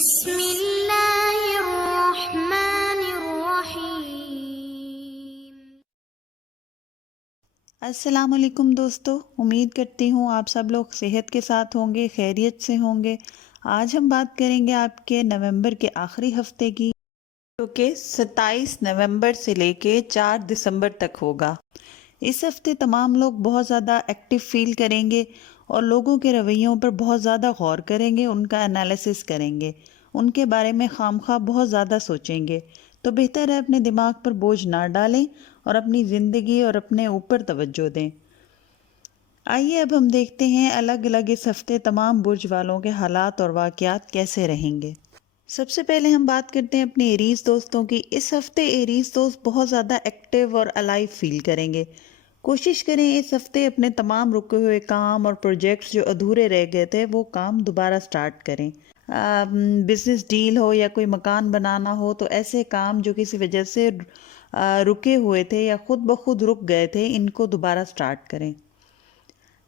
بسم اللہ الرحمن الرحیم۔ السلام علیکم دوستو، امید کرتی ہوں آپ سب لوگ صحت کے ساتھ ہوں گے، خیریت سے ہوں گے۔ آج ہم بات کریں گے آپ کے نومبر کے آخری ہفتے کی، جو کہ 27 نومبر سے لے کے 4 دسمبر تک ہوگا۔ اس ہفتے تمام لوگ بہت زیادہ ایکٹیو فیل کریں گے اور لوگوں کے رویوں پر بہت زیادہ غور کریں گے، ان کا انالیسس کریں گے، ان کے بارے میں خواہ بہت زیادہ سوچیں گے۔ تو بہتر ہے اپنے دماغ پر بوجھ نہ ڈالیں اور اپنی زندگی اور اپنے اوپر توجہ دیں۔ آئیے اب ہم دیکھتے ہیں الگ الگ اس ہفتے تمام برج والوں کے حالات اور واقعات کیسے رہیں گے۔ سب سے پہلے ہم بات کرتے ہیں اپنے ایریز دوستوں کی۔ اس ہفتے ایریز دوست بہت زیادہ ایکٹیو اور الائیو فیل کریں گے۔ کوشش کریں اس ہفتے اپنے تمام رکے ہوئے کام اور پروجیکٹس جو ادھورے رہ گئے تھے وہ کام دوبارہ سٹارٹ کریں۔ بزنس ڈیل ہو یا کوئی مکان بنانا ہو، تو ایسے کام جو کسی وجہ سے رکے ہوئے تھے یا خود بخود رک گئے تھے، ان کو دوبارہ سٹارٹ کریں۔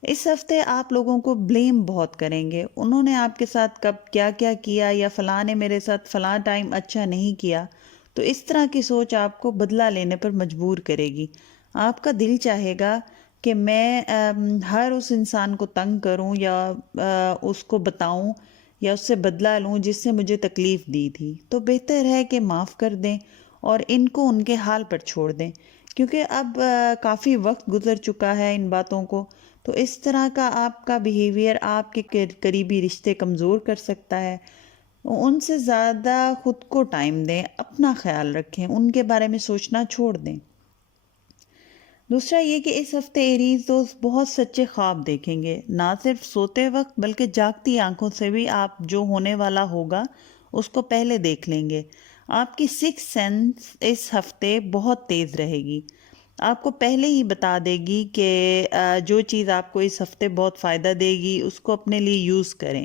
اس ہفتے آپ لوگوں کو بلیم بہت کریں گے، انہوں نے آپ کے ساتھ کب کیا کیا کیا، یا فلاں نے میرے ساتھ فلاں ٹائم اچھا نہیں کیا، تو اس طرح کی سوچ آپ کو بدلہ لینے پر مجبور کرے گی۔ آپ کا دل چاہے گا کہ میں ہر اس انسان کو تنگ کروں یا اس کو بتاؤں یا اس سے بدلہ لوں جس سے مجھے تکلیف دی تھی۔ تو بہتر ہے کہ معاف کر دیں اور ان کو ان کے حال پر چھوڑ دیں، کیونکہ اب کافی وقت گزر چکا ہے ان باتوں کو۔ تو اس طرح کا آپ کا بیہیویئر آپ کے قریبی رشتے کمزور کر سکتا ہے۔ ان سے زیادہ خود کو ٹائم دیں، اپنا خیال رکھیں، ان کے بارے میں سوچنا چھوڑ دیں۔ دوسرا یہ کہ اس ہفتے ایریز دوست بہت سچے خواب دیکھیں گے، نہ صرف سوتے وقت بلکہ جاگتی آنکھوں سے بھی آپ جو ہونے والا ہوگا اس کو پہلے دیکھ لیں گے۔ آپ کی سکس سینس اس ہفتے بہت تیز رہے گی، آپ کو پہلے ہی بتا دے گی کہ جو چیز آپ کو اس ہفتے بہت فائدہ دے گی اس کو اپنے لیے یوز کریں۔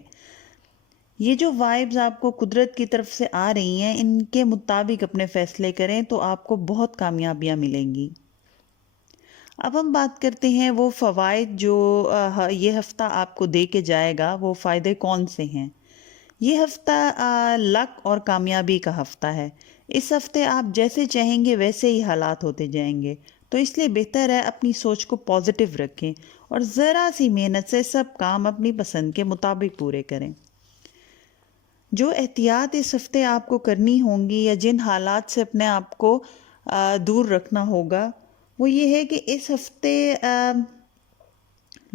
یہ جو وائبز آپ کو قدرت کی طرف سے آ رہی ہیں، ان کے مطابق اپنے فیصلے کریں تو آپ کو بہت کامیابیاں ملیں گی۔ اب ہم بات کرتے ہیں وہ فوائد جو یہ ہفتہ آپ کو دے کے جائے گا، وہ فائدے کون سے ہیں۔ یہ ہفتہ لک اور کامیابی کا ہفتہ ہے۔ اس ہفتے آپ جیسے چاہیں گے ویسے ہی حالات ہوتے جائیں گے، تو اس لیے بہتر ہے اپنی سوچ کو پازیٹیو رکھیں اور ذرا سی محنت سے سب کام اپنی پسند کے مطابق پورے کریں۔ جو احتیاط اس ہفتے آپ کو کرنی ہوں گی یا جن حالات سے اپنے آپ کو دور رکھنا ہوگا، وہ یہ ہے کہ اس ہفتے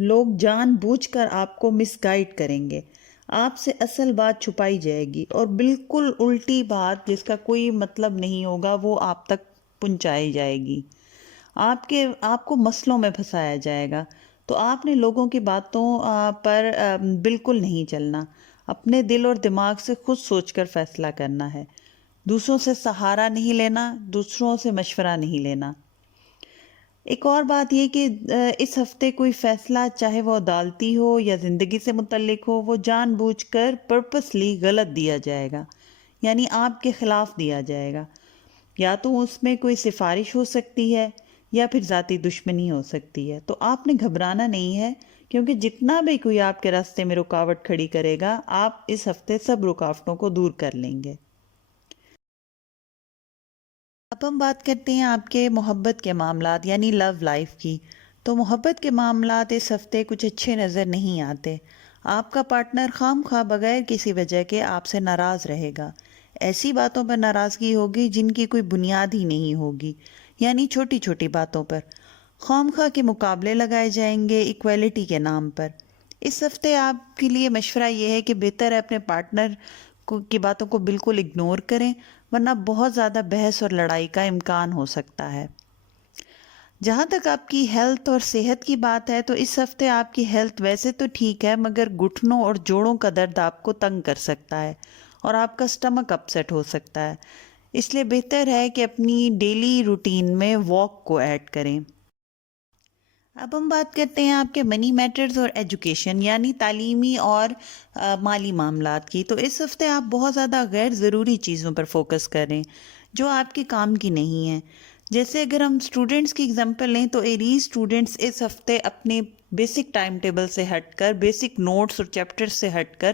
لوگ جان بوجھ کر آپ کو مس گائیڈ کریں گے، آپ سے اصل بات چھپائی جائے گی اور بالکل الٹی بات جس کا کوئی مطلب نہیں ہوگا وہ آپ تک پہنچائی جائے گی۔ آپ کو مسئلوں میں پھنسایا جائے گا، تو آپ نے لوگوں کی باتوں پر بالکل نہیں چلنا، اپنے دل اور دماغ سے خود سوچ کر فیصلہ کرنا ہے، دوسروں سے سہارا نہیں لینا، دوسروں سے مشورہ نہیں لینا۔ ایک اور بات یہ کہ اس ہفتے کوئی فیصلہ چاہے وہ عدالتی ہو یا زندگی سے متعلق ہو، وہ جان بوجھ کر پرپسلی غلط دیا جائے گا، یعنی آپ کے خلاف دیا جائے گا۔ یا تو اس میں کوئی سفارش ہو سکتی ہے یا پھر ذاتی دشمنی ہو سکتی ہے، تو آپ نے گھبرانا نہیں ہے، کیونکہ جتنا بھی کوئی آپ کے راستے میں رکاوٹ کھڑی کرے گا، آپ اس ہفتے سب رکاوٹوں کو دور کر لیں گے۔ اب ہم بات کرتے ہیں آپ کے محبت کے معاملات یعنی لو لائف کی۔ تو محبت کے معاملات اس ہفتے کچھ اچھے نظر نہیں آتے۔ آپ کا پارٹنر خام خواہ بغیر کسی وجہ کے آپ سے ناراض رہے گا۔ ایسی باتوں پر ناراضگی ہوگی جن کی کوئی بنیاد ہی نہیں ہوگی، یعنی چھوٹی چھوٹی باتوں پر خام خواہ کے مقابلے لگائے جائیں گے ایکویلٹی کے نام پر۔ اس ہفتے آپ کے لیے مشورہ یہ ہے کہ بہتر ہے اپنے پارٹنر کی باتوں کو بالکل اگنور کریں، ورنہ بہت زیادہ بحث اور لڑائی کا امکان ہو سکتا ہے۔ جہاں تک آپ کی ہیلتھ اور صحت کی بات ہے، تو اس ہفتے آپ کی ہیلتھ ویسے تو ٹھیک ہے، مگر گھٹنوں اور جوڑوں کا درد آپ کو تنگ کر سکتا ہے اور آپ کا سٹمک اپسیٹ ہو سکتا ہے۔ اس لیے بہتر ہے کہ اپنی ڈیلی روٹین میں واک کو ایڈ کریں۔ اب ہم بات کرتے ہیں آپ کے منی میٹرز اور ایجوکیشن یعنی تعلیمی اور مالی معاملات کی۔ تو اس ہفتے آپ بہت زیادہ غیر ضروری چیزوں پر فوکس کریں جو آپ کے کام کی نہیں ہیں۔ جیسے اگر ہم اسٹوڈنٹس کی اگزامپل لیں تو ایریز اسٹوڈنٹس اس ہفتے اپنے بیسک ٹائم ٹیبل سے ہٹ کر، بیسک نوٹس اور چیپٹرز سے ہٹ کر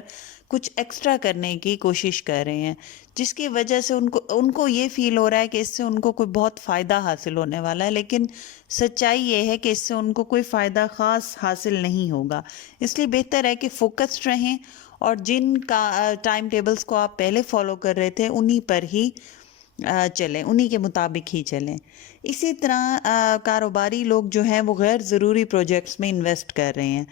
کچھ ایکسٹرا کرنے کی کوشش کر رہے ہیں، جس کی وجہ سے ان کو یہ فیل ہو رہا ہے کہ اس سے ان کو کوئی بہت فائدہ حاصل ہونے والا ہے، لیکن سچائی یہ ہے کہ اس سے ان کو کوئی فائدہ خاص حاصل نہیں ہوگا۔ اس لیے بہتر ہے کہ فوکسڈ رہیں اور جن کا ٹائم ٹیبلز کو آپ پہلے فالو کر رہے تھے انہی پر ہی چلیں، انہی کے مطابق ہی چلیں۔ اسی طرح کاروباری لوگ جو ہیں وہ غیر ضروری پروجیکٹس میں انویسٹ کر رہے ہیں،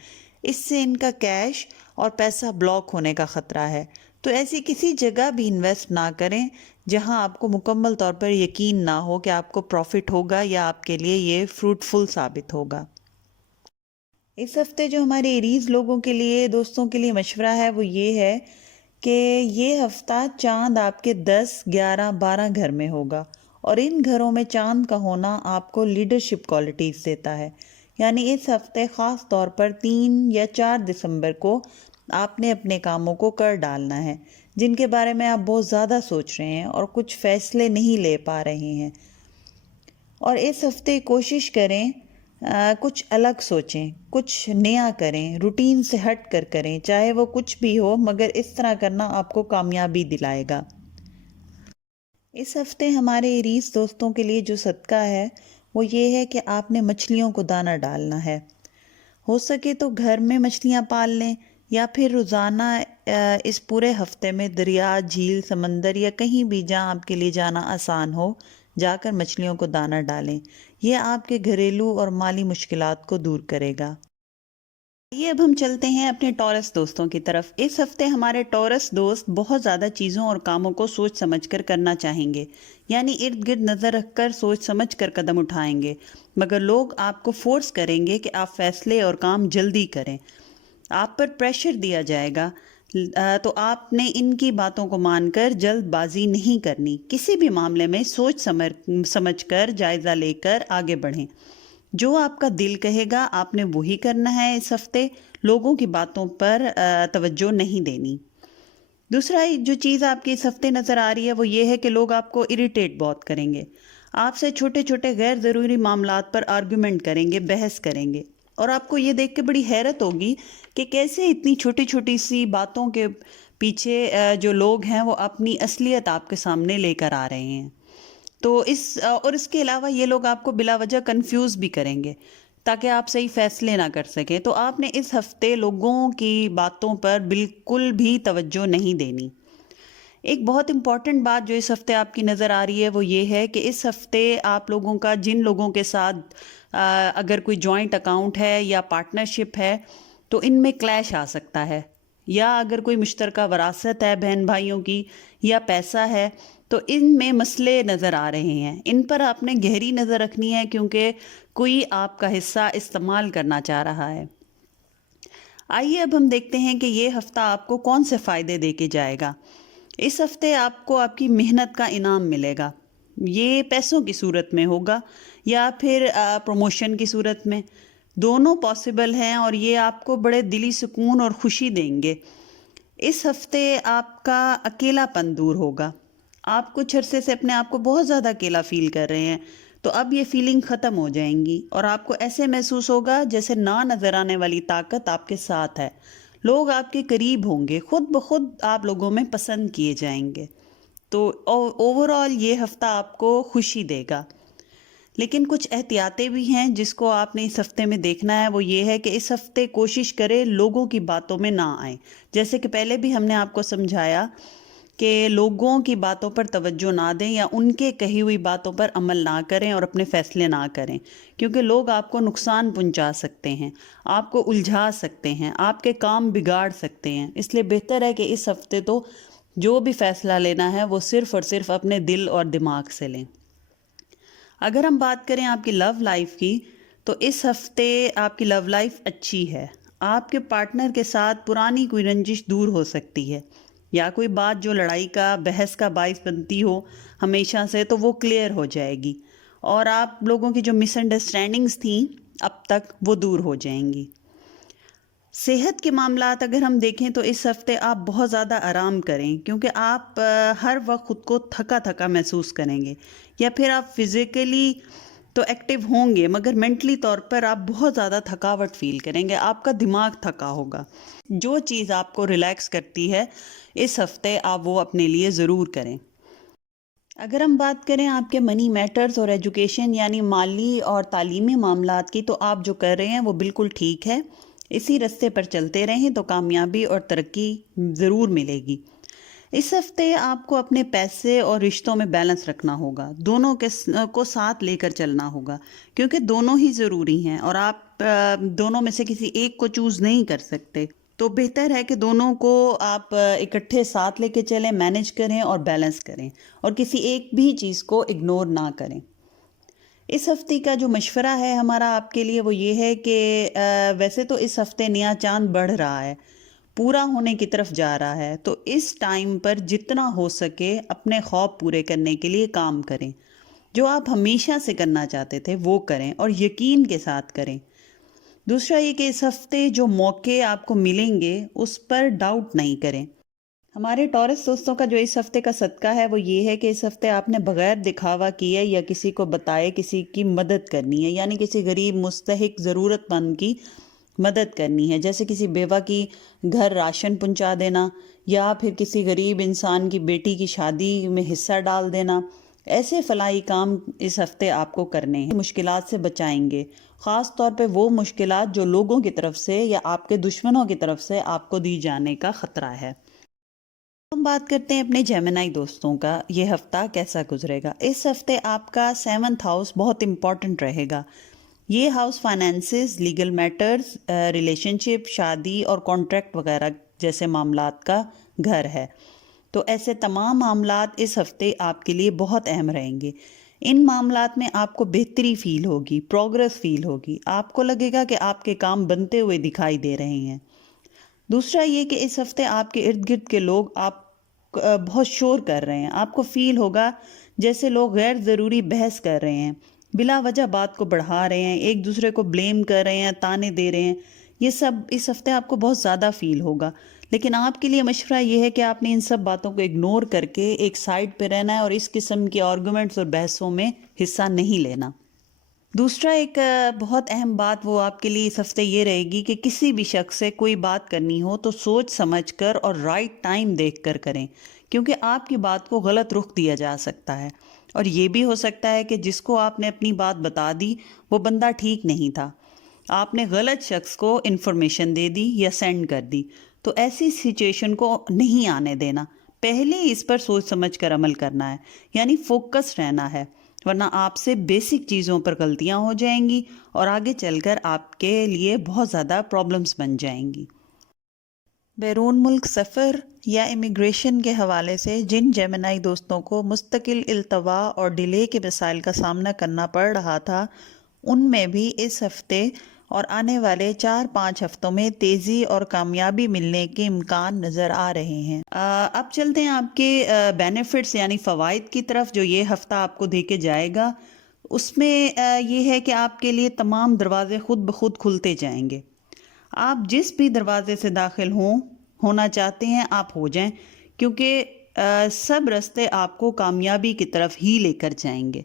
اس سے ان کا کیش اور پیسہ بلاک ہونے کا خطرہ ہے، تو ایسی کسی جگہ بھی انویسٹ نہ کریں جہاں آپ کو مکمل طور پر یقین نہ ہو کہ آپ کو پروفٹ ہوگا یا آپ کے لیے یہ فروٹفل ثابت ہوگا۔ اس ہفتے جو ہمارے ایریز لوگوں کے لیے، دوستوں کے لیے مشورہ ہے وہ یہ ہے کہ یہ ہفتہ چاند آپ کے 10، 11، 12 گھر میں ہوگا، اور ان گھروں میں چاند کا ہونا آپ کو لیڈرشپ کوالٹیز دیتا ہے، یعنی اس ہفتے خاص طور پر 3 یا 4 دسمبر کو آپ نے اپنے کاموں کو کر ڈالنا ہے جن کے بارے میں آپ بہت زیادہ سوچ رہے ہیں اور کچھ فیصلے نہیں لے پا رہے ہیں، اور اس ہفتے کوشش کریں کچھ الگ سوچیں، کچھ نیا کریں، روٹین سے ہٹ کر کریں، چاہے وہ کچھ بھی ہو، مگر اس طرح کرنا آپ کو کامیابی دلائے گا۔ اس ہفتے ہمارے ایریز دوستوں کے لیے جو صدقہ ہے وہ یہ ہے کہ آپ نے مچھلیوں کو دانہ ڈالنا ہے۔ ہو سکے تو گھر میں مچھلیاں پال لیں، یا پھر روزانہ اس پورے ہفتے میں دریا، جھیل، سمندر یا کہیں بھی جہاں آپ کے لیے جانا آسان ہو جا کر مچھلیوں کو دانہ ڈالیں، یہ آپ کے گھریلو اور مالی مشکلات کو دور کرے گا۔ یہ اب ہم چلتے ہیں اپنے ٹورس دوستوں کی طرف۔ اس ہفتے ہمارے ٹورس دوست بہت زیادہ چیزوں اور کاموں کو سوچ سمجھ کر کرنا چاہیں گے، یعنی ارد گرد نظر رکھ کر سوچ سمجھ کر قدم اٹھائیں گے، مگر لوگ آپ کو فورس کریں گے کہ آپ فیصلے اور کام جلدی کریں، آپ پر پریشر دیا جائے گا، تو آپ نے ان کی باتوں کو مان کر جلد بازی نہیں کرنی، کسی بھی معاملے میں سوچ سمجھ کر جائزہ لے کر آگے بڑھیں۔ جو آپ کا دل کہے گا آپ نے وہی کرنا ہے۔ اس ہفتے لوگوں کی باتوں پر توجہ نہیں دینی۔ دوسرا جو چیز آپ کی اس ہفتے نظر آ رہی ہے وہ یہ ہے کہ لوگ آپ کو اریٹیٹ بہت کریں گے، آپ سے چھوٹے چھوٹے غیر ضروری معاملات پر آرگومنٹ کریں گے، بحث کریں گے، اور آپ کو یہ دیکھ کے بڑی حیرت ہوگی کہ کیسے اتنی چھوٹی چھوٹی سی باتوں کے پیچھے جو لوگ ہیں وہ اپنی اصلیت آپ کے سامنے لے کر آ رہے ہیں۔ تو اس کے علاوہ یہ لوگ آپ کو بلا وجہ کنفیوز بھی کریں گے تاکہ آپ صحیح فیصلے نہ کر سکیں، تو آپ نے اس ہفتے لوگوں کی باتوں پر بالکل بھی توجہ نہیں دینی۔ ایک بہت امپورٹنٹ بات جو اس ہفتے آپ کی نظر آ رہی ہے وہ یہ ہے کہ اس ہفتے آپ لوگوں کا جن لوگوں کے ساتھ اگر کوئی جوائنٹ اکاؤنٹ ہے یا پارٹنرشپ ہے تو ان میں کلیش آ سکتا ہے، یا اگر کوئی مشترکہ وراثت ہے بہن بھائیوں کی یا پیسہ ہے تو ان میں مسئلے نظر آ رہے ہیں، ان پر آپ نے گہری نظر رکھنی ہے کیونکہ کوئی آپ کا حصہ استعمال کرنا چاہ رہا ہے۔ آئیے اب ہم دیکھتے ہیں کہ یہ ہفتہ آپ کو کون سے فائدے دے کے جائے گا۔ اس ہفتے آپ کو آپ کی محنت کا انعام ملے گا، یہ پیسوں کی صورت میں ہوگا یا پھر پروموشن کی صورت میں، دونوں پاسبل ہیں، اور یہ آپ کو بڑے دلی سکون اور خوشی دیں گے۔ اس ہفتے آپ کا اکیلا پن دور ہوگا، آپ کچھ عرصے سے اپنے آپ کو بہت زیادہ اکیلا فیل کر رہے ہیں، تو اب یہ فیلنگ ختم ہو جائیں گی اور آپ کو ایسے محسوس ہوگا جیسے نہ نظر آنے والی طاقت آپ کے ساتھ ہے، لوگ آپ کے قریب ہوں گے، خود بخود آپ لوگوں میں پسند کیے جائیں گے، تو اوور آل یہ ہفتہ آپ کو خوشی دے گا۔ لیکن کچھ احتیاطیں بھی ہیں جس کو آپ نے اس ہفتے میں دیکھنا ہے، وہ یہ ہے کہ اس ہفتے کوشش کرے لوگوں کی باتوں میں نہ آئیں، جیسے کہ پہلے بھی ہم نے آپ کو سمجھایا کہ لوگوں کی باتوں پر توجہ نہ دیں یا ان کے کہی ہوئی باتوں پر عمل نہ کریں اور اپنے فیصلے نہ کریں، کیونکہ لوگ آپ کو نقصان پہنچا سکتے ہیں، آپ کو الجھا سکتے ہیں، آپ کے کام بگاڑ سکتے ہیں، اس لیے بہتر ہے کہ اس ہفتے تو جو بھی فیصلہ لینا ہے وہ صرف اور صرف اپنے دل اور دماغ سے لیں۔ اگر ہم بات کریں آپ کی لو لائف کی تو اس ہفتے آپ کی لو لائف اچھی ہے، آپ کے پارٹنر کے ساتھ پرانی کوئی رنجش دور ہو سکتی ہے، یا کوئی بات جو لڑائی کا بحث کا باعث بنتی ہو ہمیشہ سے تو وہ کلیئر ہو جائے گی، اور آپ لوگوں کی جو مس انڈرسٹینڈنگز تھیں اب تک وہ دور ہو جائیں گی۔ صحت کے معاملات اگر ہم دیکھیں تو اس ہفتے آپ بہت زیادہ آرام کریں، کیونکہ آپ ہر وقت خود کو تھکا تھکا محسوس کریں گے، یا پھر آپ فزیکلی تو ایکٹیو ہوں گے مگر مینٹلی طور پر آپ بہت زیادہ تھکاوٹ فیل کریں گے، آپ کا دماغ تھکا ہوگا۔ جو چیز آپ کو ریلیکس کرتی ہے اس ہفتے آپ وہ اپنے لیے ضرور کریں۔ اگر ہم بات کریں آپ کے منی میٹرز اور ایجوکیشن یعنی مالی اور تعلیمی معاملات کی، تو آپ جو کر رہے ہیں وہ بالکل ٹھیک ہے، اسی رستے پر چلتے رہیں تو کامیابی اور ترقی ضرور ملے گی۔ اس ہفتے آپ کو اپنے پیسے اور رشتوں میں بیلنس رکھنا ہوگا، دونوں کو ساتھ لے کر چلنا ہوگا، کیونکہ دونوں ہی ضروری ہیں اور آپ دونوں میں سے کسی ایک کو چوز نہیں کر سکتے، تو بہتر ہے کہ دونوں کو آپ اکٹھے ساتھ لے کے چلیں، مینج کریں اور بیلنس کریں، اور کسی ایک بھی چیز کو اگنور نہ کریں۔ اس ہفتے کا جو مشورہ ہے ہمارا آپ کے لیے وہ یہ ہے کہ ویسے تو اس ہفتے نیا چاند بڑھ رہا ہے، پورا ہونے کی طرف جا رہا ہے، تو اس ٹائم پر جتنا ہو سکے اپنے خواب پورے کرنے کے لیے کام کریں، جو آپ ہمیشہ سے کرنا چاہتے تھے وہ کریں اور یقین کے ساتھ کریں۔ دوسرا یہ کہ اس ہفتے جو موقع آپ کو ملیں گے اس پر ڈاؤٹ نہیں کریں۔ ہمارے ٹورس دوستوں کا جو اس ہفتے کا صدقہ ہے وہ یہ ہے کہ اس ہفتے آپ نے بغیر دکھاوا کیے یا کسی کو بتائے کسی کی مدد کرنی ہے، یعنی کسی غریب مستحق ضرورت مند کی مدد کرنی ہے، جیسے کسی بیوہ کی گھر راشن پہنچا دینا، یا پھر کسی غریب انسان کی بیٹی کی شادی میں حصہ ڈال دینا۔ ایسے فلاحی کام اس ہفتے آپ کو کرنے ہیں، مشکلات سے بچائیں گے، خاص طور پہ وہ مشکلات جو لوگوں کی طرف سے یا آپ کے دشمنوں کی طرف سے آپ کو دی جانے کا خطرہ ہے۔ ہم بات کرتے ہیں اپنے جیمنائی دوستوں کا یہ ہفتہ کیسا گزرے گا۔ اس ہفتے آپ کا 7th ہاؤس بہت امپورٹنٹ رہے گا۔ یہ house finances, legal matters, relationship, شادی اور کانٹریکٹ وغیرہ جیسے معاملات کا گھر ہے، تو ایسے تمام معاملات اس ہفتے آپ کے لیے بہت اہم رہیں گے۔ ان معاملات میں آپ کو بہتری فیل ہوگی، پروگرس فیل ہوگی، آپ کو لگے گا کہ آپ کے کام بنتے ہوئے دکھائی دے رہے ہیں۔ دوسرا یہ کہ اس ہفتے آپ کے ارد گرد کے لوگ آپ بہت شور کر رہے ہیں، آپ کو فیل ہوگا جیسے لوگ غیر ضروری بحث کر رہے ہیں، بلا وجہ بات کو بڑھا رہے ہیں، ایک دوسرے کو بلیم کر رہے ہیں، تانے دے رہے ہیں، یہ سب اس ہفتے آپ کو بہت زیادہ فیل ہوگا۔ لیکن آپ کے لیے مشورہ یہ ہے کہ آپ نے ان سب باتوں کو اگنور کر کے ایک سائڈ پہ رہنا ہے اور اس قسم کے آرگومنٹس اور بحثوں میں حصہ نہیں لینا۔ دوسرا ایک بہت اہم بات وہ آپ کے لیے اس ہفتے یہ رہے گی کہ کسی بھی شخص سے کوئی بات کرنی ہو تو سوچ سمجھ کر اور رائٹ ٹائم دیکھ کر کریں، کیونکہ آپ کی بات کو غلط رخ دیا جا سکتا ہے، اور یہ بھی ہو سکتا ہے کہ جس کو آپ نے اپنی بات بتا دی وہ بندہ ٹھیک نہیں تھا، آپ نے غلط شخص کو انفارمیشن دے دی یا سینڈ کر دی، تو ایسی سچویشن کو نہیں آنے دینا، پہلے اس پر سوچ سمجھ کر عمل کرنا ہے، یعنی فوکس رہنا ہے، ورنہ آپ سے بیسک چیزوں پر غلطیاں ہو جائیں گی اور آگے چل کر آپ کے لیے بہت زیادہ پرابلمز بن جائیں گی۔ بیرون ملک سفر یا امیگریشن کے حوالے سے جن جیمنائی دوستوں کو مستقل التوا اور ڈیلے کے مسائل کا سامنا کرنا پڑ رہا تھا، ان میں بھی اس ہفتے اور آنے والے 4-5 ہفتوں میں تیزی اور کامیابی ملنے کے امکان نظر آ رہے ہیں۔ اب چلتے ہیں آپ کے بینیفٹس یعنی فوائد کی طرف جو یہ ہفتہ آپ کو دے کے جائے گا۔ اس میں یہ ہے کہ آپ کے لیے تمام دروازے خود بخود کھلتے جائیں گے، آپ جس بھی دروازے سے داخل ہونا چاہتے ہیں آپ ہو جائیں، کیونکہ سب راستے آپ کو کامیابی کی طرف ہی لے کر جائیں گے۔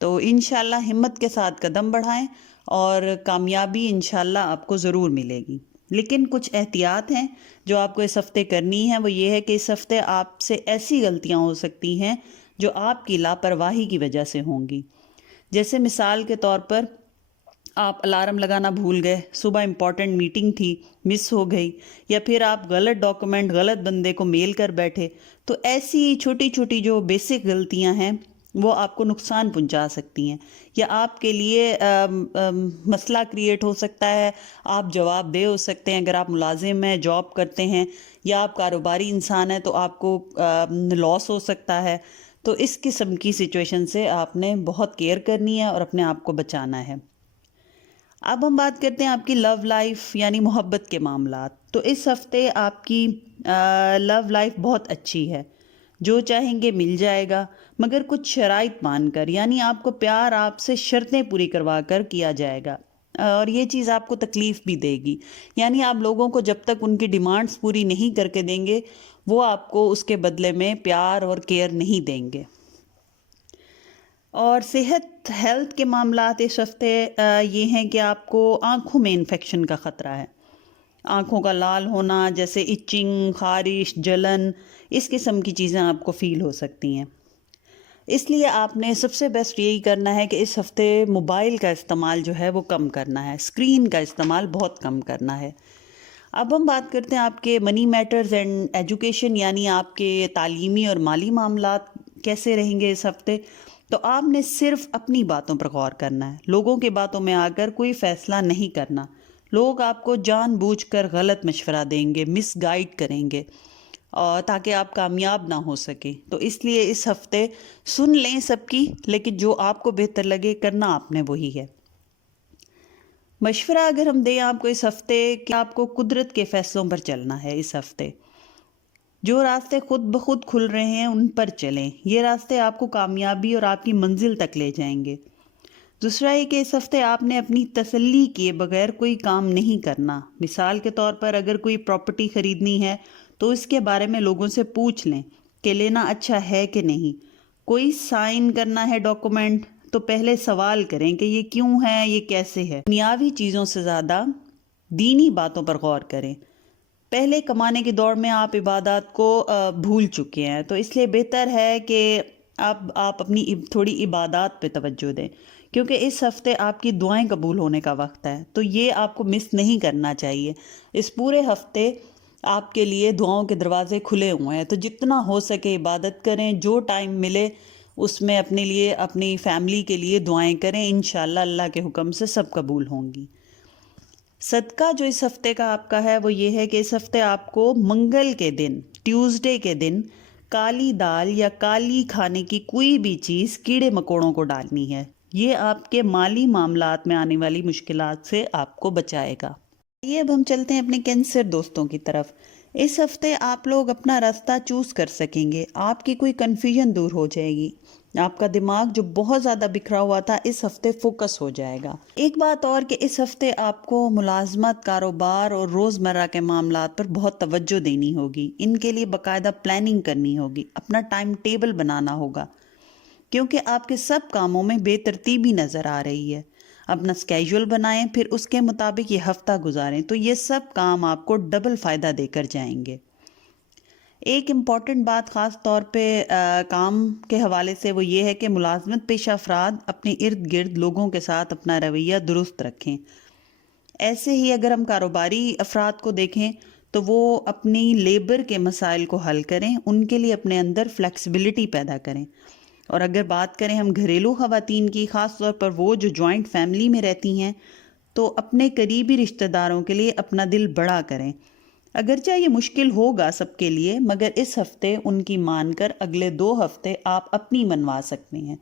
تو انشاءاللہ ہمت کے ساتھ قدم بڑھائیں اور کامیابی انشاءاللہ آپ کو ضرور ملے گی۔ لیکن کچھ احتیاط ہیں جو آپ کو اس ہفتے کرنی ہے، وہ یہ ہے کہ اس ہفتے آپ سے ایسی غلطیاں ہو سکتی ہیں جو آپ کی لاپرواہی کی وجہ سے ہوں گی، جیسے مثال کے طور پر آپ الارم لگانا بھول گئے، صبح امپورٹنٹ میٹنگ تھی مس ہو گئی، یا پھر آپ غلط ڈاکومنٹ غلط بندے کو میل کر بیٹھے، تو ایسی چھوٹی چھوٹی جو بیسک غلطیاں ہیں وہ آپ کو نقصان پہنچا سکتی ہیں، یا آپ کے لیے مسئلہ کریٹ ہو سکتا ہے، آپ جواب دہ ہو سکتے ہیں اگر آپ ملازم ہیں، جاب کرتے ہیں، یا آپ کاروباری انسان ہیں تو آپ کو لاس ہو سکتا ہے۔ تو اس قسم کی سچویشن سے آپ نے بہت کیئر کرنی ہے اور اپنے آپ کو بچانا ہے۔ اب ہم بات کرتے ہیں آپ کی لو لائف یعنی محبت کے معاملات۔ تو اس ہفتے آپ کی لو لائف بہت اچھی ہے، جو چاہیں گے مل جائے گا، مگر کچھ شرائط مان کر، یعنی آپ کو پیار آپ سے شرطیں پوری کروا کر کیا جائے گا۔ اور یہ چیز آپ کو تکلیف بھی دے گی. یعنی آپ لوگوں کو جب تک ان کی ڈیمانڈز پوری نہیں کر کے دیں گے وہ آپ کو اس کے بدلے میں پیار اور کیئر نہیں دیں گے. اور ہیلتھ کے معاملات اس ہفتے یہ ہیں کہ آپ کو آنکھوں میں انفیکشن کا خطرہ ہے. آنکھوں کا لال ہونا جیسے ایچنگ، خارش، جلن، اس قسم کی چیزیں آپ کو فیل ہو سکتی ہیں. اس لیے آپ نے سب سے بیسٹ یہی کرنا ہے کہ اس ہفتے موبائل کا استعمال جو ہے وہ کم کرنا ہے، اسکرین کا استعمال بہت کم کرنا ہے. اب ہم بات کرتے ہیں آپ کے منی میٹرز اینڈ ایجوکیشن، یعنی آپ کے تعلیمی اور مالی معاملات کیسے رہیں گے اس ہفتے. تو آپ نے صرف اپنی باتوں پر غور کرنا ہے، لوگوں کی باتوں میں آ کر کوئی فیصلہ نہیں کرنا. لوگ آپ کو جان بوجھ کر غلط مشورہ دیں گے، مس گائیڈ کریں گے اور تاکہ آپ کامیاب نہ ہو سکیں. تو اس لیے اس ہفتے سن لیں سب کی، لیکن جو آپ کو بہتر لگے کرنا آپ نے وہی ہے. مشورہ اگر ہم دیں آپ کو اس ہفتے کہ آپ کو قدرت کے فیصلوں پر چلنا ہے. اس ہفتے جو راستے خود بخود کھل رہے ہیں ان پر چلیں، یہ راستے آپ کو کامیابی اور آپ کی منزل تک لے جائیں گے. دوسرا یہ کہ اس ہفتے آپ نے اپنی تسلی کیے بغیر کوئی کام نہیں کرنا. مثال کے طور پر اگر کوئی پراپرٹی خریدنی ہے تو اس کے بارے میں لوگوں سے پوچھ لیں کہ لینا اچھا ہے کہ نہیں. کوئی سائن کرنا ہے ڈاکومنٹ تو پہلے سوال کریں کہ یہ کیوں ہے، یہ کیسے ہے. دنیاوی چیزوں سے زیادہ دینی باتوں پر غور کریں. پہلے کمانے کی دوڑ میں آپ عبادات کو بھول چکے ہیں، تو اس لیے بہتر ہے کہ اب آپ اپنی تھوڑی عبادات پہ توجہ دیں، کیونکہ اس ہفتے آپ کی دعائیں قبول ہونے کا وقت ہے. تو یہ آپ کو مس نہیں کرنا چاہیے. اس پورے ہفتے آپ کے لیے دعاؤں کے دروازے کھلے ہوئے ہیں، تو جتنا ہو سکے عبادت کریں. جو ٹائم ملے اس میں اپنے لیے، اپنی فیملی کے لیے دعائیں کریں. انشاءاللہ اللہ کے حکم سے سب قبول ہوں گی. صدقہ جو اس ہفتے کا آپ کا ہے وہ یہ ہے کہ اس ہفتے آپ کو منگل کے دن، ٹیوزڈے کے دن، کالی دال یا کالی کھانے کی کوئی بھی چیز کیڑے مکوڑوں کو ڈالنی ہے. یہ آپ کے مالی معاملات میں آنے والی مشکلات سے آپ کو بچائے گا. یہ اب ہم چلتے ہیں اپنے کینسر دوستوں کی طرف. اس ہفتے آپ لوگ اپنا راستہ چوز کر سکیں گے. آپ کی کوئی کنفیوژن دور ہو جائے گی. آپ کا دماغ جو بہت زیادہ بکھرا ہوا تھا اس ہفتے فوکس ہو جائے گا. ایک بات اور کہ اس ہفتے آپ کو ملازمت، کاروبار اور روزمرہ کے معاملات پر بہت توجہ دینی ہوگی. ان کے لیے باقاعدہ پلاننگ کرنی ہوگی، اپنا ٹائم ٹیبل بنانا ہوگا، کیونکہ آپ کے سب کاموں میں بے ترتیبی نظر آ رہی ہے. اپنا اسکیجول بنائیں، پھر اس کے مطابق یہ ہفتہ گزاریں، تو یہ سب کام آپ کو ڈبل فائدہ دے کر جائیں گے. ایک امپورٹنٹ بات خاص طور پہ کام کے حوالے سے وہ یہ ہے کہ ملازمت پیشہ افراد اپنے ارد گرد لوگوں کے ساتھ اپنا رویہ درست رکھیں. ایسے ہی اگر ہم کاروباری افراد کو دیکھیں تو وہ اپنی لیبر کے مسائل کو حل کریں، ان کے لیے اپنے اندر فلیکسیبلٹی پیدا کریں. اور اگر بات کریں ہم گھریلو خواتین کی، خاص طور پر وہ جو جوائنٹ فیملی میں رہتی ہیں، تو اپنے قریبی رشتہ داروں کے لیے اپنا دل بڑا کریں. اگرچہ یہ مشکل ہوگا سب کے لیے، مگر اس ہفتے ان کی مان کر اگلے 2 ہفتے آپ اپنی منوا سکتے ہیں.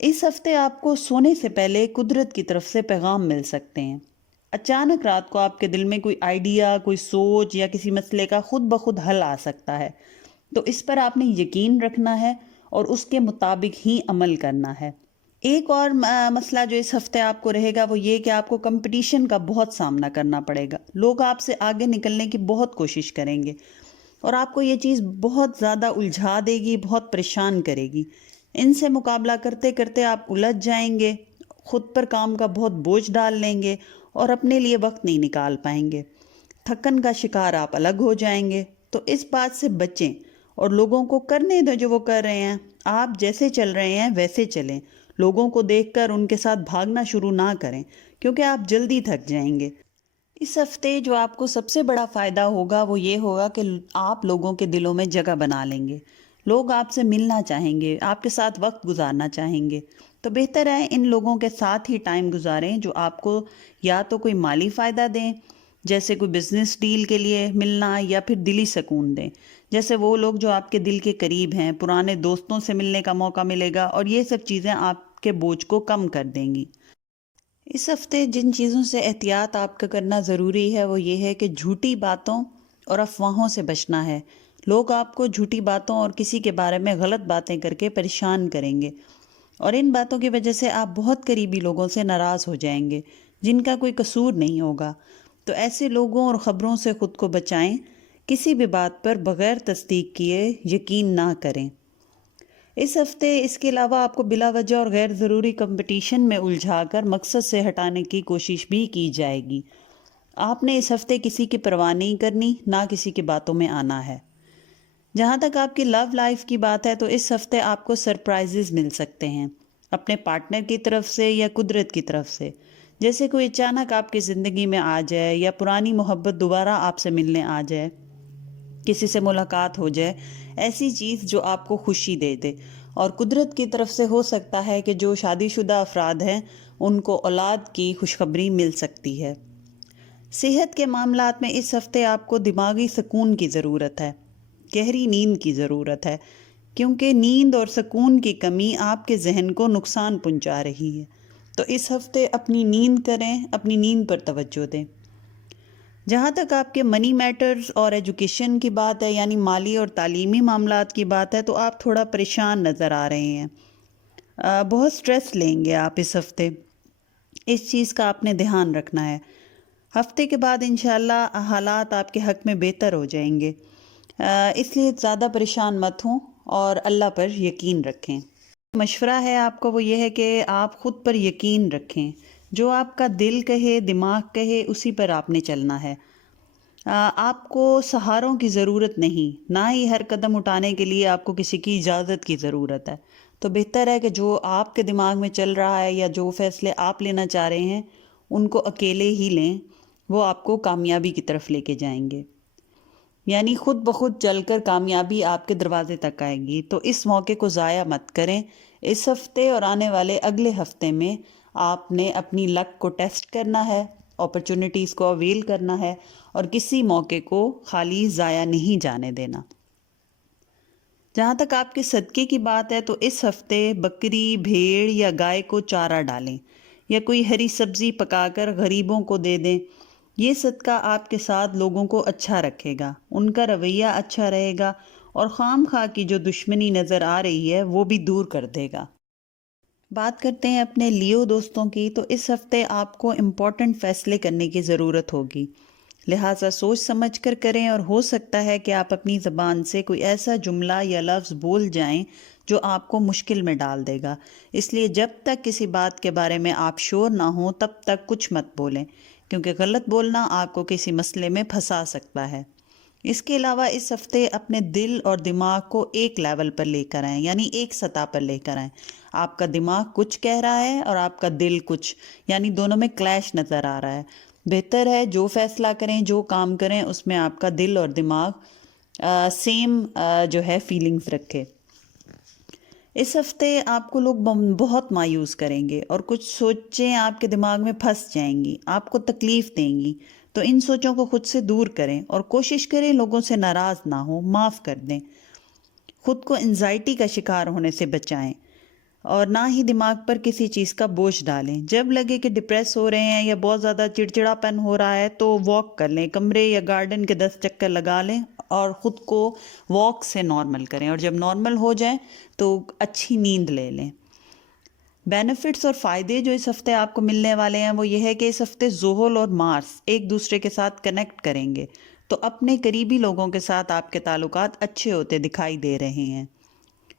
اس ہفتے آپ کو سونے سے پہلے قدرت کی طرف سے پیغام مل سکتے ہیں. اچانک رات کو آپ کے دل میں کوئی آئیڈیا، کوئی سوچ یا کسی مسئلے کا خود بخود حل آ سکتا ہے. تو اس پر آپ نے یقین رکھنا ہے اور اس کے مطابق ہی عمل کرنا ہے. ایک اور مسئلہ جو اس ہفتے آپ کو رہے گا وہ یہ کہ آپ کو کمپٹیشن کا بہت سامنا کرنا پڑے گا. لوگ آپ سے آگے نکلنے کی بہت کوشش کریں گے اور آپ کو یہ چیز بہت زیادہ الجھا دے گی، بہت پریشان کرے گی. ان سے مقابلہ کرتے کرتے آپ الجھ جائیں گے، خود پر کام کا بہت بوجھ ڈال لیں گے اور اپنے لیے وقت نہیں نکال پائیں گے. تھکن کا شکار آپ الگ ہو جائیں گے. تو اس بات سے بچیں اور لوگوں کو کرنے دیں جو وہ کر رہے ہیں. آپ جیسے چل رہے ہیں ویسے چلیں. لوگوں کو دیکھ کر ان کے ساتھ بھاگنا شروع نہ کریں، کیونکہ آپ جلدی تھک جائیں گے. اس ہفتے جو آپ کو سب سے بڑا فائدہ ہوگا وہ یہ ہوگا کہ آپ لوگوں کے دلوں میں جگہ بنا لیں گے. لوگ آپ سے ملنا چاہیں گے، آپ کے ساتھ وقت گزارنا چاہیں گے. تو بہتر ہے ان لوگوں کے ساتھ ہی ٹائم گزاریں جو آپ کو یا تو کوئی مالی فائدہ دیں، جیسے کوئی بزنس ڈیل کے لیے ملنا، یا پھر دلی سکون دیں، جیسے وہ لوگ جو آپ کے دل کے قریب ہیں. پرانے دوستوں سے ملنے کا موقع ملے گا اور یہ سب چیزیں آپ کے بوجھ کو کم کر دیں گی. اس ہفتے جن چیزوں سے احتیاط آپ کا کرنا ضروری ہے وہ یہ ہے کہ جھوٹی باتوں اور افواہوں سے بچنا ہے. لوگ آپ کو جھوٹی باتوں اور کسی کے بارے میں غلط باتیں کر کے پریشان کریں گے، اور ان باتوں کی وجہ سے آپ بہت قریبی لوگوں سے ناراض ہو جائیں گے. جن کا کوئی قصور نہیں ہوگا، تو ایسے لوگوں اور خبروں سے خود کو بچائیں۔ کسی بھی بات پر بغیر تصدیق کیے یقین نہ کریں۔ اس ہفتے اس کے علاوہ آپ کو بلا وجہ اور غیر ضروری کمپٹیشن میں الجھا کر مقصد سے ہٹانے کی کوشش بھی کی جائے گی۔ آپ نے اس ہفتے کسی کی پرواہ نہیں کرنی، نہ کسی کی باتوں میں آنا ہے۔ جہاں تک آپ کی لو لائف کی بات ہے تو اس ہفتے آپ کو سرپرائزز مل سکتے ہیں، اپنے پارٹنر کی طرف سے یا قدرت کی طرف سے۔ جیسے کوئی اچانک آپ کی زندگی میں آ جائے یا پرانی محبت دوبارہ آپ سے ملنے آ جائے، کسی سے ملاقات ہو جائے، ایسی چیز جو آپ کو خوشی دے دے۔ اور قدرت کی طرف سے ہو سکتا ہے کہ جو شادی شدہ افراد ہیں ان کو اولاد کی خوشخبری مل سکتی ہے۔ صحت کے معاملات میں اس ہفتے آپ کو دماغی سکون کی ضرورت ہے، گہری نیند کی ضرورت ہے، کیونکہ نیند اور سکون کی کمی آپ کے ذہن کو نقصان پہنچا رہی ہے۔ تو اس ہفتے اپنی نیند کریں، اپنی نیند پر توجہ دیں۔ جہاں تک آپ کے منی میٹرز اور ایجوکیشن کی بات ہے، یعنی مالی اور تعلیمی معاملات کی بات ہے، تو آپ تھوڑا پریشان نظر آ رہے ہیں، بہت سٹریس لیں گے آپ اس ہفتے۔ اس چیز کا آپ نے دھیان رکھنا ہے۔ ہفتے کے بعد انشاءاللہ حالات آپ کے حق میں بہتر ہو جائیں گے، اس لیے زیادہ پریشان مت ہوں اور اللہ پر یقین رکھیں۔ مشورہ ہے آپ کو وہ یہ ہے کہ آپ خود پر یقین رکھیں، جو آپ کا دل کہے، دماغ کہے، اسی پر آپ نے چلنا ہے۔ آپ کو سہاروں کی ضرورت نہیں، نہ ہی ہر قدم اٹھانے کے لیے آپ کو کسی کی اجازت کی ضرورت ہے۔ تو بہتر ہے کہ جو آپ کے دماغ میں چل رہا ہے یا جو فیصلے آپ لینا چاہ رہے ہیں ان کو اکیلے ہی لیں، وہ آپ کو کامیابی کی طرف لے کے جائیں گے، یعنی خود بخود چل کر کامیابی آپ کے دروازے تک آئے گی۔ تو اس موقع کو ضائع مت کریں۔ اس ہفتے اور آنے والے اگلے ہفتے میں آپ نے اپنی لک کو ٹیسٹ کرنا ہے، اپرچونٹیز کو اویل کرنا ہے، اور کسی موقع کو خالی ضائع نہیں جانے دینا۔ جہاں تک آپ کے صدقے کی بات ہے تو اس ہفتے بکری، بھیڑ یا گائے کو چارہ ڈالیں یا کوئی ہری سبزی پکا کر غریبوں کو دے دیں۔ یہ صدقہ آپ کے ساتھ لوگوں کو اچھا رکھے گا، ان کا رویہ اچھا رہے گا، اور خام خواہ کی جو دشمنی نظر آ رہی ہے وہ بھی دور کر دے گا۔ بات کرتے ہیں اپنے لیو دوستوں کی، تو اس ہفتے آپ کو امپورٹنٹ فیصلے کرنے کی ضرورت ہوگی، لہٰذا سوچ سمجھ کر کریں، اور ہو سکتا ہے کہ آپ اپنی زبان سے کوئی ایسا جملہ یا لفظ بول جائیں جو آپ کو مشکل میں ڈال دے گا۔ اس لیے جب تک کسی بات کے بارے میں آپ شور نہ ہوں تب تک کچھ مت بولیں، کیونکہ غلط بولنا آپ کو کسی مسئلے میں پھنسا سکتا ہے۔ اس کے علاوہ اس ہفتے اپنے دل اور دماغ کو ایک لیول پر لے کر آئیں، یعنی ایک سطح پر لے کر آئیں۔ آپ کا دماغ کچھ کہہ رہا ہے اور آپ کا دل کچھ، یعنی دونوں میں کلیش نظر آ رہا ہے۔ بہتر ہے جو فیصلہ کریں، جو کام کریں، اس میں آپ کا دل اور دماغ سیم جو ہے فیلنگز رکھے۔ اس ہفتے آپ کو لوگ بہت مایوس کریں گے اور کچھ سوچیں آپ کے دماغ میں پھنس جائیں گی، آپ کو تکلیف دیں گی۔ تو ان سوچوں کو خود سے دور کریں اور کوشش کریں لوگوں سے ناراض نہ ہو، معاف کر دیں۔ خود کو انزائٹی کا شکار ہونے سے بچائیں اور نہ ہی دماغ پر کسی چیز کا بوجھ ڈالیں۔ جب لگے کہ ڈپریس ہو رہے ہیں یا بہت زیادہ چڑچڑا پن ہو رہا ہے تو واک کر لیں، کمرے یا گارڈن کے 10 چکر لگا لیں اور خود کو واک سے نارمل کریں، اور جب نارمل ہو جائیں تو اچھی نیند لے لیں۔ بینیفٹس اور فائدے جو اس ہفتے آپ کو ملنے والے ہیں وہ یہ ہے کہ اس ہفتے زحل اور مارس ایک دوسرے کے ساتھ کنیکٹ کریں گے، تو اپنے قریبی لوگوں کے ساتھ آپ کے تعلقات اچھے ہوتے دکھائی دے رہے ہیں۔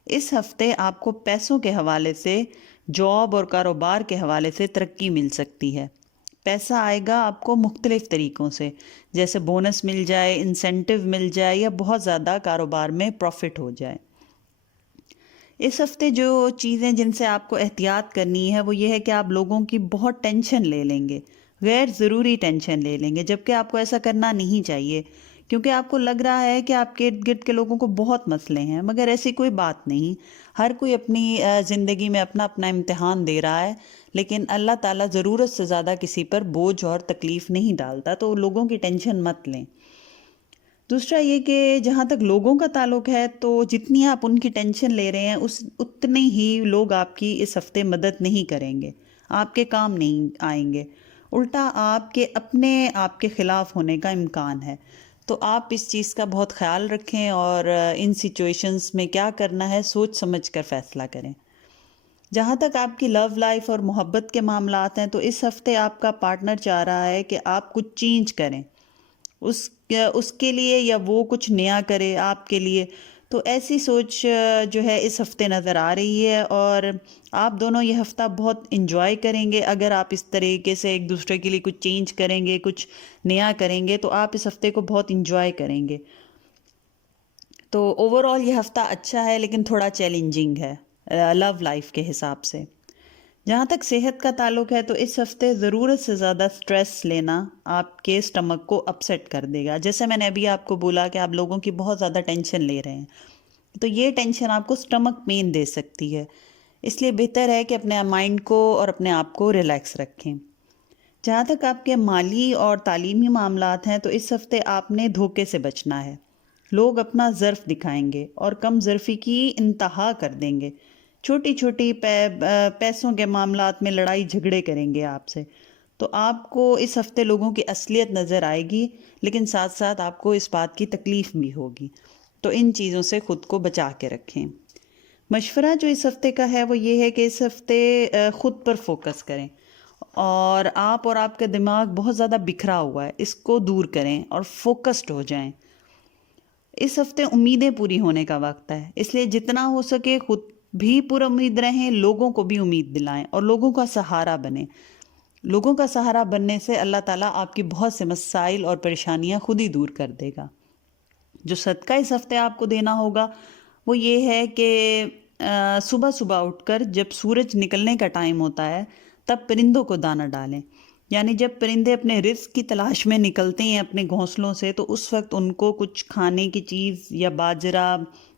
اس ہفتے آپ کو پیسوں کے حوالے سے، جاب اور کاروبار کے حوالے سے ترقی مل سکتی ہے۔ پیسہ آئے گا آپ کو مختلف طریقوں سے، جیسے بونس مل جائے، انسینٹیو مل جائے، یا بہت زیادہ کاروبار میں پروفٹ ہو جائے۔ اس ہفتے جو چیزیں جن سے آپ کو احتیاط کرنی ہے وہ یہ ہے کہ آپ لوگوں کی بہت ٹینشن لے لیں گے، غیر ضروری ٹینشن لے لیں گے، جبکہ آپ کو ایسا کرنا نہیں چاہیے، کیونکہ آپ کو لگ رہا ہے کہ آپ کے ارد گرد کے لوگوں کو بہت مسئلے ہیں، مگر ایسی کوئی بات نہیں۔ ہر کوئی اپنی زندگی میں اپنا اپنا امتحان دے رہا ہے، لیکن اللہ تعالیٰ ضرورت سے زیادہ کسی پر بوجھ اور تکلیف نہیں ڈالتا، تو لوگوں کی ٹینشن مت لیں۔ دوسرا یہ کہ جہاں تک لوگوں کا تعلق ہے تو جتنی آپ ان کی ٹینشن لے رہے ہیں اتنے ہی لوگ آپ کی اس ہفتے مدد نہیں کریں گے، آپ کے کام نہیں آئیں گے، الٹا آپ کے خلاف ہونے کا امکان ہے۔ تو آپ اس چیز کا بہت خیال رکھیں اور ان سچویشنز میں کیا کرنا ہے سوچ سمجھ کر فیصلہ کریں۔ جہاں تک آپ کی لو لائف اور محبت کے معاملات ہیں تو اس ہفتے آپ کا پارٹنر چاہ رہا ہے کہ آپ کچھ چینج کریں اس کے لیے، یا وہ کچھ نیا کرے آپ کے لیے. تو ایسی سوچ جو ہے اس ہفتے نظر آ رہی ہے، اور آپ دونوں یہ ہفتہ بہت انجوائے کریں گے. اگر آپ اس طریقے سے ایک دوسرے کے لیے کچھ چینج کریں گے، کچھ نیا کریں گے، تو آپ اس ہفتے کو بہت انجوائے کریں گے. تو اوور آل یہ ہفتہ اچھا ہے، لیکن تھوڑا چیلنجنگ ہے لو لائف کے حساب سے. جہاں تک صحت کا تعلق ہے تو اس ہفتے ضرورت سے زیادہ سٹریس لینا آپ کے سٹمک کو اپسیٹ کر دے گا. جیسے میں نے ابھی آپ کو بولا کہ آپ لوگوں کی بہت زیادہ ٹینشن لے رہے ہیں، تو یہ ٹینشن آپ کو سٹمک پین دے سکتی ہے. اس لیے بہتر ہے کہ اپنے مائنڈ کو اور اپنے آپ کو ریلیکس رکھیں. جہاں تک آپ کے مالی اور تعلیمی معاملات ہیں تو اس ہفتے آپ نے دھوکے سے بچنا ہے. لوگ اپنا ظرف دکھائیں گے اور کم ظرفی کی انتہا کر دیں گے. چھوٹی چھوٹی پیسوں کے معاملات میں لڑائی جھگڑے کریں گے آپ سے. تو آپ کو اس ہفتے لوگوں کی اصلیت نظر آئے گی، لیکن ساتھ ساتھ آپ کو اس بات کی تکلیف بھی ہوگی. تو ان چیزوں سے خود کو بچا کے رکھیں. مشورہ جو اس ہفتے کا ہے وہ یہ ہے کہ اس ہفتے خود پر فوکس کریں، اور آپ کا دماغ بہت زیادہ بکھرا ہوا ہے، اس کو دور کریں اور فوکسڈ ہو جائیں. اس ہفتے امیدیں پوری ہونے کا وقت ہے، اس لیے جتنا ہو سکے خود بھی پر امید رہیں، لوگوں کو بھی امید دلائیں اور لوگوں کا سہارا بنیں. لوگوں کا سہارا بننے سے اللہ تعالیٰ آپ کی بہت سے مسائل اور پریشانیاں خود ہی دور کر دے گا. جو صدقہ اس ہفتے آپ کو دینا ہوگا وہ یہ ہے کہ صبح صبح اٹھ کر جب سورج نکلنے کا ٹائم ہوتا ہے تب پرندوں کو دانہ ڈالیں. یعنی جب پرندے اپنے رزق کی تلاش میں نکلتے ہیں اپنے گھونسلوں سے، تو اس وقت ان کو کچھ کھانے کی چیز یا باجرہ،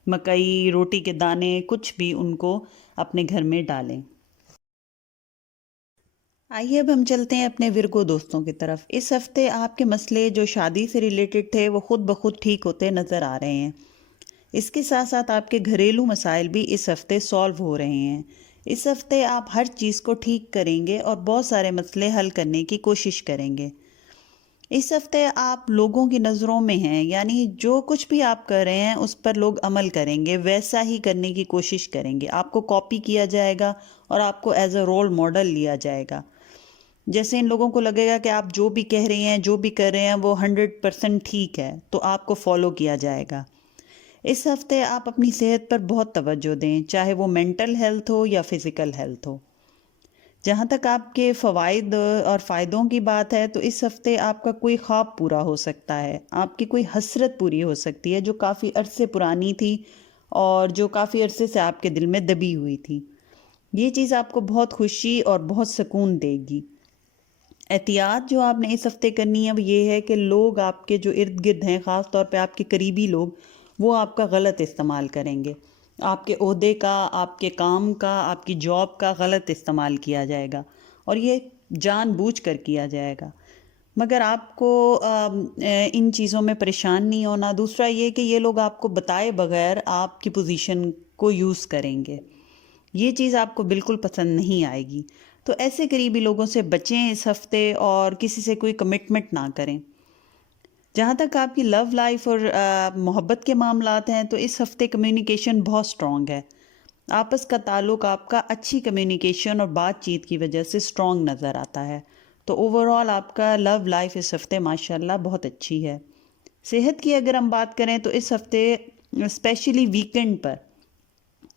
مکئی، روٹی کے دانے، کچھ بھی ان کو اپنے گھر میں ڈالیں. آئیے اب ہم چلتے ہیں اپنے ورگو دوستوں کی طرف. اس ہفتے آپ کے مسئلے جو شادی سے ریلیٹڈ تھے وہ خود بخود ٹھیک ہوتے نظر آ رہے ہیں. اس کے ساتھ ساتھ آپ کے گھریلو مسائل بھی اس ہفتے سالو ہو رہے ہیں. اس ہفتے آپ ہر چیز کو ٹھیک کریں گے اور بہت سارے مسئلے حل کرنے کی کوشش کریں گے. اس ہفتے آپ لوگوں کی نظروں میں ہیں، یعنی جو کچھ بھی آپ کر رہے ہیں اس پر لوگ عمل کریں گے، ویسا ہی کرنے کی کوشش کریں گے. آپ کو کاپی کیا جائے گا اور آپ کو ایز اے رول ماڈل لیا جائے گا. جیسے ان لوگوں کو لگے گا کہ آپ جو بھی کہہ رہے ہیں، جو بھی کر رہے ہیں وہ 100% ٹھیک ہے، تو آپ کو فالو کیا جائے گا. اس ہفتے آپ اپنی صحت پر بہت توجہ دیں، چاہے وہ مینٹل ہیلتھ ہو یا فزیکل ہیلتھ ہو. جہاں تک آپ کے فوائد اور فائدوں کی بات ہے تو اس ہفتے آپ کا کوئی خواب پورا ہو سکتا ہے، آپ کی کوئی حسرت پوری ہو سکتی ہے جو کافی عرصے پرانی تھی اور جو کافی عرصے سے آپ کے دل میں دبی ہوئی تھی. یہ چیز آپ کو بہت خوشی اور بہت سکون دے گی. احتیاط جو آپ نے اس ہفتے کرنی ہے وہ یہ ہے کہ لوگ آپ کے جو ارد گرد ہیں، خاص طور پہ آپ کے قریبی لوگ، وہ آپ کا غلط استعمال کریں گے. آپ کے عہدے کا، آپ کے کام کا، آپ کی جاب کا غلط استعمال کیا جائے گا، اور یہ جان بوجھ کر کیا جائے گا. مگر آپ کو ان چیزوں میں پریشان نہیں ہونا. دوسرا یہ کہ یہ لوگ آپ کو بتائے بغیر آپ کی پوزیشن کو یوز کریں گے. یہ چیز آپ کو بالکل پسند نہیں آئے گی. تو ایسے قریبی لوگوں سے بچیں اس ہفتے اور کسی سے کوئی کمٹمنٹ نہ کریں. جہاں تک آپ کی لو لائف اور محبت کے معاملات ہیں تو اس ہفتے کمیونیکیشن بہت سٹرونگ ہے. آپس کا تعلق آپ کا اچھی کمیونیکیشن اور بات چیت کی وجہ سے سٹرونگ نظر آتا ہے. تو اوور آل آپ کا لو لائف اس ہفتے ماشاءاللہ بہت اچھی ہے. صحت کی اگر ہم بات کریں تو اس ہفتے اسپیشلی ویکنڈ پر،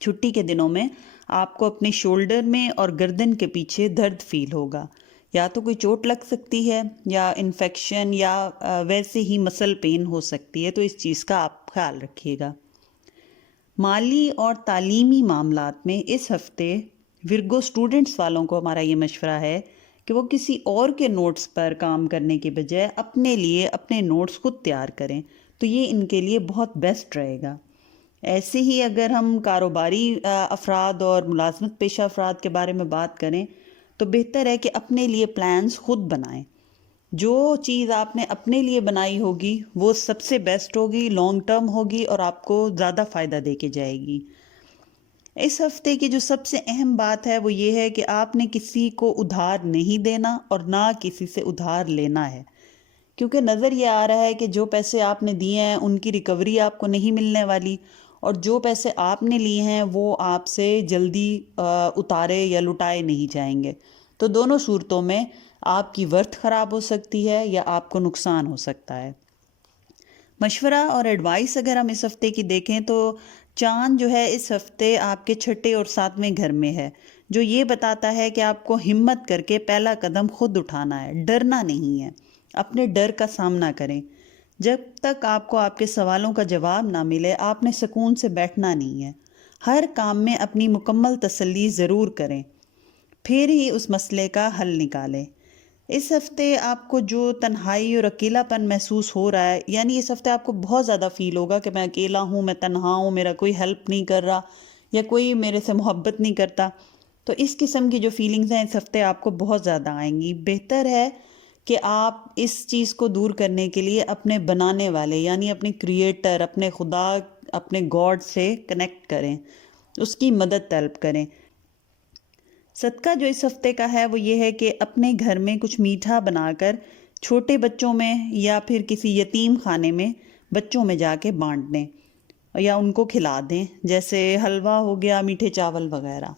چھٹی کے دنوں میں آپ کو اپنے شولڈر میں اور گردن کے پیچھے درد فیل ہوگا. یا تو کوئی چوٹ لگ سکتی ہے، یا انفیکشن، یا ویسے ہی مسل پین ہو سکتی ہے. تو اس چیز کا آپ خیال رکھیے گا. مالی اور تعلیمی معاملات میں اس ہفتے ورگو اسٹوڈنٹس والوں کو ہمارا یہ مشورہ ہے کہ وہ کسی اور کے نوٹس پر کام کرنے کے بجائے اپنے لیے اپنے نوٹس خود تیار کریں. تو یہ ان کے لیے بہت بیسٹ رہے گا. ایسے ہی اگر ہم کاروباری افراد اور ملازمت پیشہ افراد کے بارے میں بات کریں تو بہتر ہے کہ اپنے لیے پلانز خود بنائیں. جو چیز آپ نے اپنے لیے بنائی ہوگی وہ سب سے بیسٹ ہوگی، لانگ ٹرم ہوگی اور آپ کو زیادہ فائدہ دے کے جائے گی. اس ہفتے کی جو سب سے اہم بات ہے وہ یہ ہے کہ آپ نے کسی کو ادھار نہیں دینا اور نہ کسی سے ادھار لینا ہے. کیونکہ نظر یہ آ رہا ہے کہ جو پیسے آپ نے دیے ہیں ان کی ریکوری آپ کو نہیں ملنے والی، اور جو پیسے آپ نے لیے ہیں وہ آپ سے جلدی اتارے یا لٹائے نہیں جائیں گے. تو دونوں صورتوں میں آپ کی ورتھ خراب ہو سکتی ہے یا آپ کو نقصان ہو سکتا ہے. مشورہ اور ایڈوائس اگر ہم اس ہفتے کی دیکھیں تو چاند جو ہے اس ہفتے آپ کے 6 اور 7ویں گھر میں ہے، جو یہ بتاتا ہے کہ آپ کو ہمت کر کے پہلا قدم خود اٹھانا ہے، ڈرنا نہیں ہے. اپنے ڈر کا سامنا کریں. جب تک آپ کو آپ کے سوالوں کا جواب نہ ملے آپ نے سکون سے بیٹھنا نہیں ہے. ہر کام میں اپنی مکمل تسلی ضرور کریں، پھر ہی اس مسئلے کا حل نکالیں. اس ہفتے آپ کو جو تنہائی اور اکیلا پن محسوس ہو رہا ہے، یعنی اس ہفتے آپ کو بہت زیادہ فیل ہوگا کہ میں اکیلا ہوں، میں تنہا ہوں، میرا کوئی ہیلپ نہیں کر رہا یا کوئی میرے سے محبت نہیں کرتا. تو اس قسم کی جو فیلنگز ہیں اس ہفتے آپ کو بہت زیادہ آئیں گی. بہتر ہے کہ آپ اس چیز کو دور کرنے کے لیے اپنے بنانے والے یعنی اپنے کریٹر، اپنے خدا، اپنے گاڈ سے کنیکٹ کریں، اس کی مدد طلب کریں. صدقہ جو اس ہفتے کا ہے وہ یہ ہے کہ اپنے گھر میں کچھ میٹھا بنا کر چھوٹے بچوں میں یا پھر کسی یتیم خانے میں بچوں میں جا کے بانٹ دیں یا ان کو کھلا دیں، جیسے حلوہ ہو گیا، میٹھے چاول وغیرہ.